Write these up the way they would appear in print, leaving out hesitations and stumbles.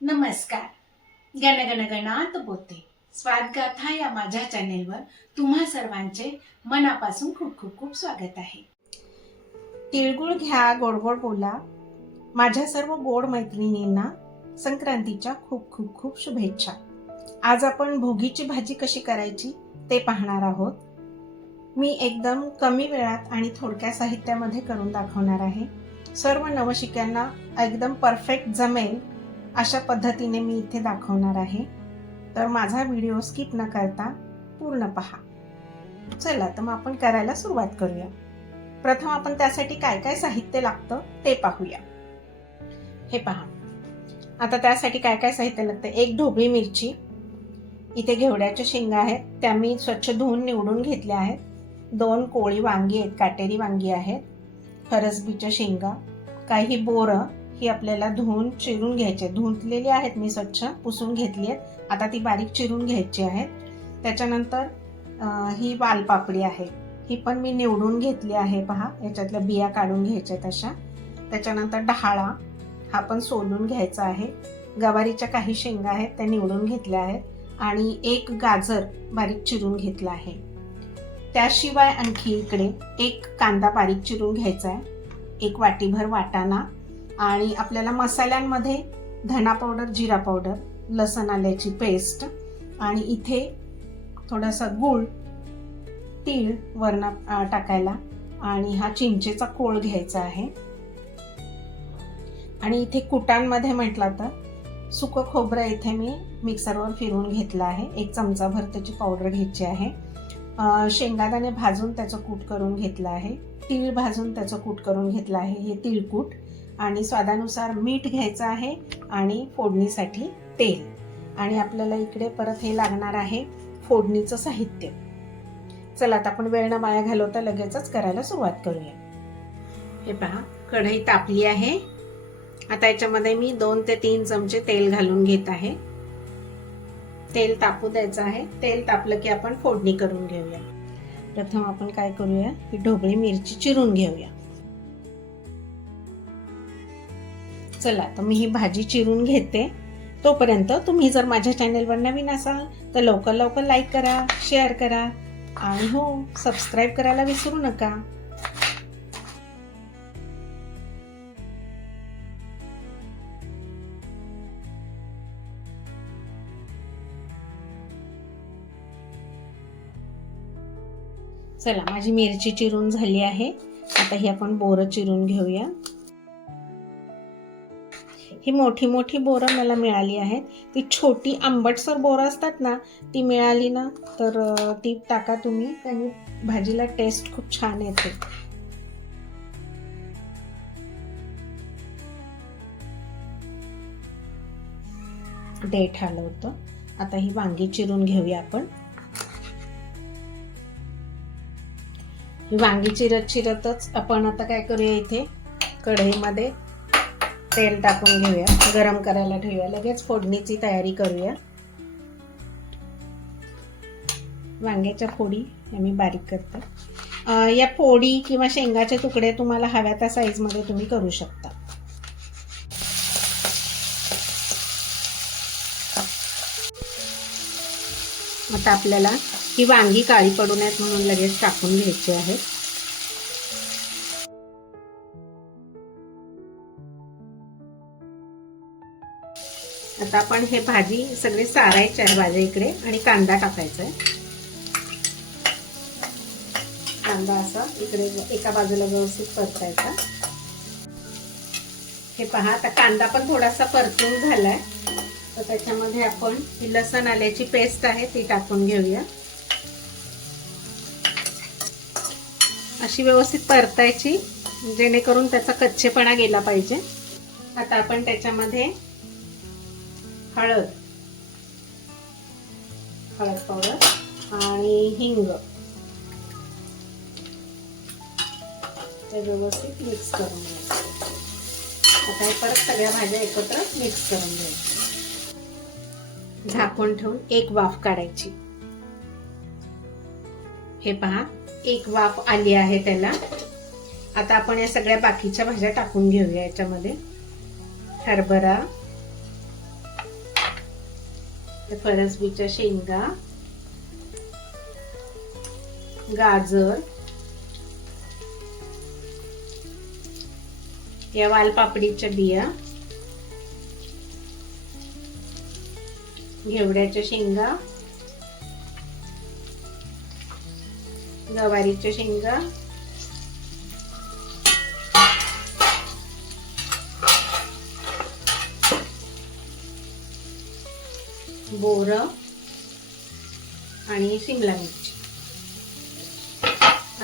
नमस्कार. गणगणगणात बोलते स्वादगाथा या माझ्या चॅनेलवर तुम्हा सर्वांचे मनापासून खूप खूप खूप स्वागत आहे. तिळगुळ घ्या, गोड गोड बोला. माझ्या सर्व गोड मैत्रिणींना संक्रांतीच्या खूप खूप खूप शुभेच्छा. आज आपण भोगीची भाजी कशी करायची ते पाहणार आहोत. मी एकदम कमी वेळात आणि थोडक्या साहित्यामध्ये करून दाखवणार आहे. सर्व नवशिक्यांना एकदम परफेक्ट जमेल अशा पद्धतीने मी इथे दाखवणार आहे. तर माझा व्हिडिओ स्किप न करता पूर्ण पहा. चला तर मग आपण करायला सुरुवात करूया. प्रथम आपण त्यासाठी काय काय साहित्य लागतं ते पाहूया. हे पहा, आता त्यासाठी काय काय साहित्य लागतं. एक ढोबळी मिरची, इथे घेवड्याच्या शेंगा आहेत, त्या मी स्वच्छ धुवून निवडून घेतल्या आहेत. 2 कोळी वांगी आहेत, काटेरी वांगी आहेत, फरसबीच्या शेंगा, काही बोरं ही आपल्याला धुवून चिरून घ्यायचे. धुतलेली आहेत मी, स्वच्छ पुसून घेतली आहेत. आता ती बारीक चिरून घ्यायची आहेत. त्याच्यानंतर ही वालपापडी आहे, ही पण मी निवडून घेतली आहे. पहा, याच्यातल्या बिया काढून घ्यायच्या तशा. त्याच्यानंतर डहाळा हा पण सोलून घ्यायचा आहे. गवारीच्या काही शेंगा आहेत, त्या निवडून घेतल्या आहेत. आणि एक गाजर बारीक चिरून घेतला आहे. त्याशिवाय आणखी इकडे एक कांदा बारीक चिरून घ्यायचा आहे, एक वाटीभर वाटाणा, आणि आपल्याला मसाल्यांमध्ये धना पावडर, जिरा पावडर, लसण आल्याची पेस्ट, आणि इथे थोडासा गूळ, तीळ वरण टाकायला, आणि हा चिंचेचा कोळ घ्यायचा आहे. आणि इथे कुटांमध्ये म्हटलं तर सुकं खोबरं इथे मी मिक्सरवर फिरवून घेतलं आहे. 1 चमचाभर त्याची पावडर घ्यायची आहे. शेंगादाणे भाजून त्याचं कूट करून घेतलं आहे. तीळ भाजून त्याचं कूट करून घेतलं आहे, हे तीळकूट. आणि स्वादानुसार मीठ घ्यायचं आहे, आणि फोडणीसाठी तेल. आणि आपल्याला इकडे परत हे लागणार आहे फोडणीचं साहित्य. चला आता आपण वेळ न वाया घालवता लगेचच करायला सुरुवात करूया. हे पहा, कढई तापली आहे. आता याच्यामध्ये मी 2 ते 3 चमचे तेल घालून घेत आहे. तेल तापू द्यायचं आहे. तेल तापलं की आपण फोडणी करून घेऊया. प्रथम आपण काय करूया, ही ढोबळी मिरची चिरून घेऊया. चला तर मी ही भाजी चिरून घेते. तोपर्यंत तुम्ही जर माझ्या चॅनेलवर नवीन असाल तर लवकर लवकर लाईक करा, शेअर करा, आणि हो, सबस्क्राईब करायला विसरू नका. चला, माझी मिरची चिरून झाली आहे. आता ही आपण बोरं चिरून घेऊया. ही मोठी मोठी बोरं मला मिळाली आहेत. ती छोटी आंबटसर बोरं असतात ना, ती मिळाली ना तर ती टाका तुम्ही, आणि भाजीला टेस्ट खूप छान येते. देठ हलवतो. आता ही वांगी चिरून घेऊया आपण. ही वांगी चिरतच आपण आता काय करूया, इथे कढईमध्ये तेल टाकून घेऊया, गरम करायला ठेवूया. लगेच फोडणीची तयारी करूया. वांग्याच्या फोडी मी बारीक करते. या फोडी किंवा शेंगाचे तुकडे तुम्हाला हव्या त्या साईज मध्ये तुम्ही करू शकता. आता आपल्याला ही वांगी काळी पडू नयेत म्हणून लगेच टाकून घ्यायची आहे. आता आपण हे भाजी सगळे सारायचे आहे भाजी इकडे, आणि कांदा टाकायचा आहे. कांदा असा इकडे एका बाजूला व्यवस्थित परतायचा. हे पहा, आता कांदा पण थोडासा परतून झालाय. तर त्याच्यामध्ये आपण ही लसण आल्याची पेस्ट आहे ती टाकून घेऊया. अशी व्यवस्थित परतायची, जेणेकरून त्याचा कच्चेपणा गेला पाहिजे. आता आपण त्याच्यामध्ये हळद पावडर आणि हिंग ते व्यवस्थित मिक्स करून घ्यायचं. आता हे परत सगळ्या भाज्या एकत्र मिक्स करून घ्यायच्या. झाकून ठेवून एक वाफ काढायची. हे पहा, एक वाफ आली आहे त्याला. आता आपण या सगळ्या बाकीच्या भाज्या टाकून घेऊया याच्यामध्ये. हरभरा, तर फरसबीच्या शेंगा, गाजर, या वालपापडीच्या बिया, घेवड्याच्या शेंगा, गवारीच्या शेंगा, बोरं आणि शिमला मिरची.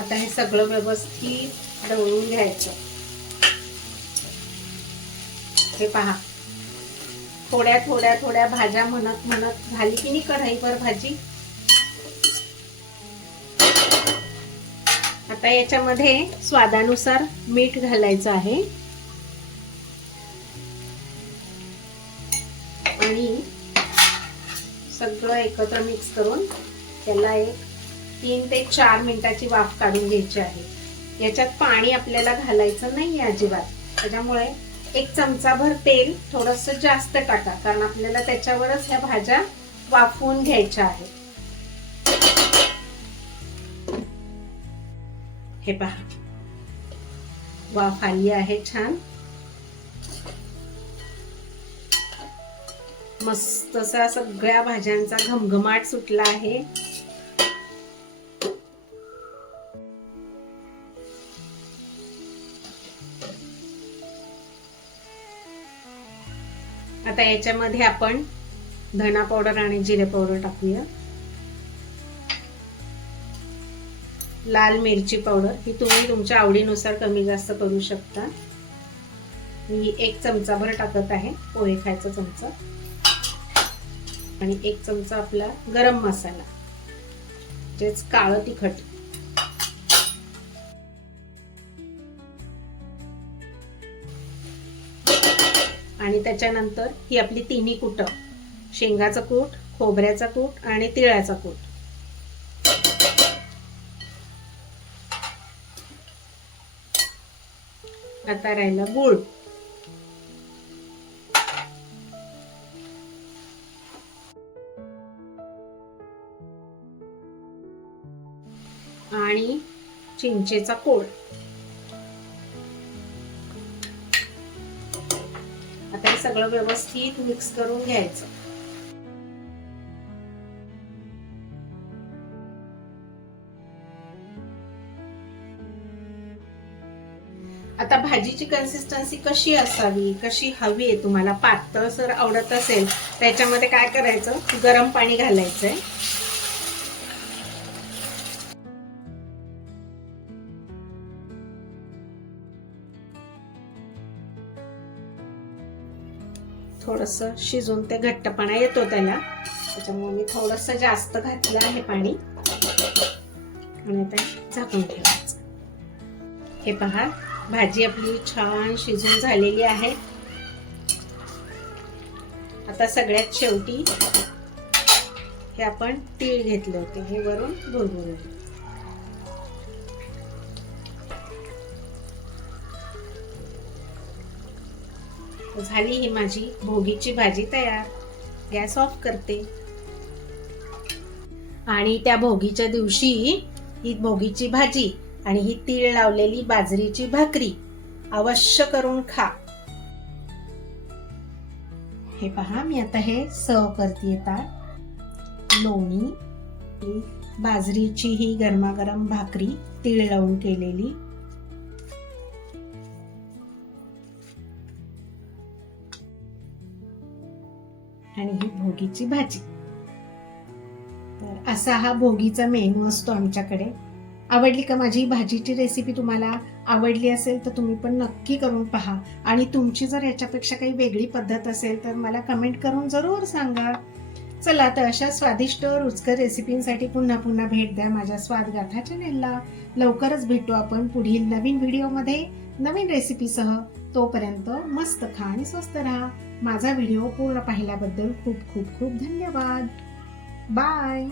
आता हे सगळं व्यवस्थित ढवळून घ्यायचं. हे पहा, थोड्या थोड्या थोड्या भाज्या म्हणत म्हणत झाली की नाही कढईवर भाजी. आता याच्यामध्ये स्वादानुसार मीठ घालायचं आहे आणि सगळं एकत्र मिक्स करून त्याला एक 3 ते 4 मिनिटाची वाफ काढून घ्यायची आहे. याच्यात पाणी आपल्याला घालायचं नाही अजिबात. त्याच्यामुळे 1 चमचाभर तेल थोडंसं जास्त टाका, कारण आपल्याला त्याच्यावरच ह्या भाज्या वाफवून घ्यायच्या आहेत. हे पहा, वाफ आली आहे छान. मस्त असा सगळ्या भाज्यांचा घमघमाट सुटला आहे. आता याच्यामध्ये आपण धना पावडर आणि जिरे पावडर टाकूया. लाल मिरची पावडर ही तुम्ही तुमच्या आवडीनुसार कमी जास्त करू शकता. मी 1 चमचाभर टाकत आहे, पोहे खायचा चमचा. आणि 1 चमचा आपला गरम मसाला, जेच काळं तिखट. आणि त्याच्यानंतर ही आपली तिन्ही कूट, शेंगाचा कूट, खोबऱ्याचा कूट आणि तिळाचा कूट. आता राहिला गूळ. आणि चिंचेचा कोळ. आता हे सगळं व्यवस्थित मिक्स करून घ्यायचं. आता भाजीची कन्सिस्टन्सी कशी असावी, कशी हवी आहे तुम्हाला, पातळसर आवडत असेल त्याच्यामध्ये काय करायचं, गरम पाणी घालायचंय. थोडंसं शिजून ते घट्टपणा येतो त्याला, त्याच्यामुळे मी थोडंसं जास्त घातलं आहे पाणी. आणि आता झाकून ठेवायचं. हे पहा, भाजी आपली छान शिजून झालेली आहे. आता सगळ्यात शेवटी हे आपण तीळ घेतले होते, हे वरून भुरभुरून. झाली ही माझी भोगीची भाजी तयार. गॅस ऑफ करते. आणि त्या भोगीच्या दिवशी ही भोगीची भाजी आणि ही तीळ लावलेली बाजरीची भाकरी अवश्य करून खा. हे पहा, मी आता हे सर्व करते. लोणी, बाजरीची ही गरमागरम भाकरी तीळ लावून केलेली, आणि ही भोगीची भाजी. तर असा हा भोगीचा मेनू असतो आमच्याकडे. आवडली का माझी भाजीची रेसिपी? तुम्हाला आवडली असेल तर तुम्ही पण नक्की करून पहा. आणि तुमची जर याच्यापेक्षा काही वेगळी पद्धत असेल तर मला कमेंट करून जरूर सांगा. चला, तर अशा स्वादिष्ट रुचकर रेसिपींसाठी पुन्हा पुन्हा भेट द्या माझ्या स्वादगाथा चॅनेलला. लवकरच भेटू आपण पुढील नवीन व्हिडिओमध्ये नवीन रेसिपीसह. तोपर्यंत मस्त खा आणि स्वस्त राहा. माझा व्हिडिओ पूर्ण पाहिल्याबद्दल खूप खूप खूप धन्यवाद. बाय.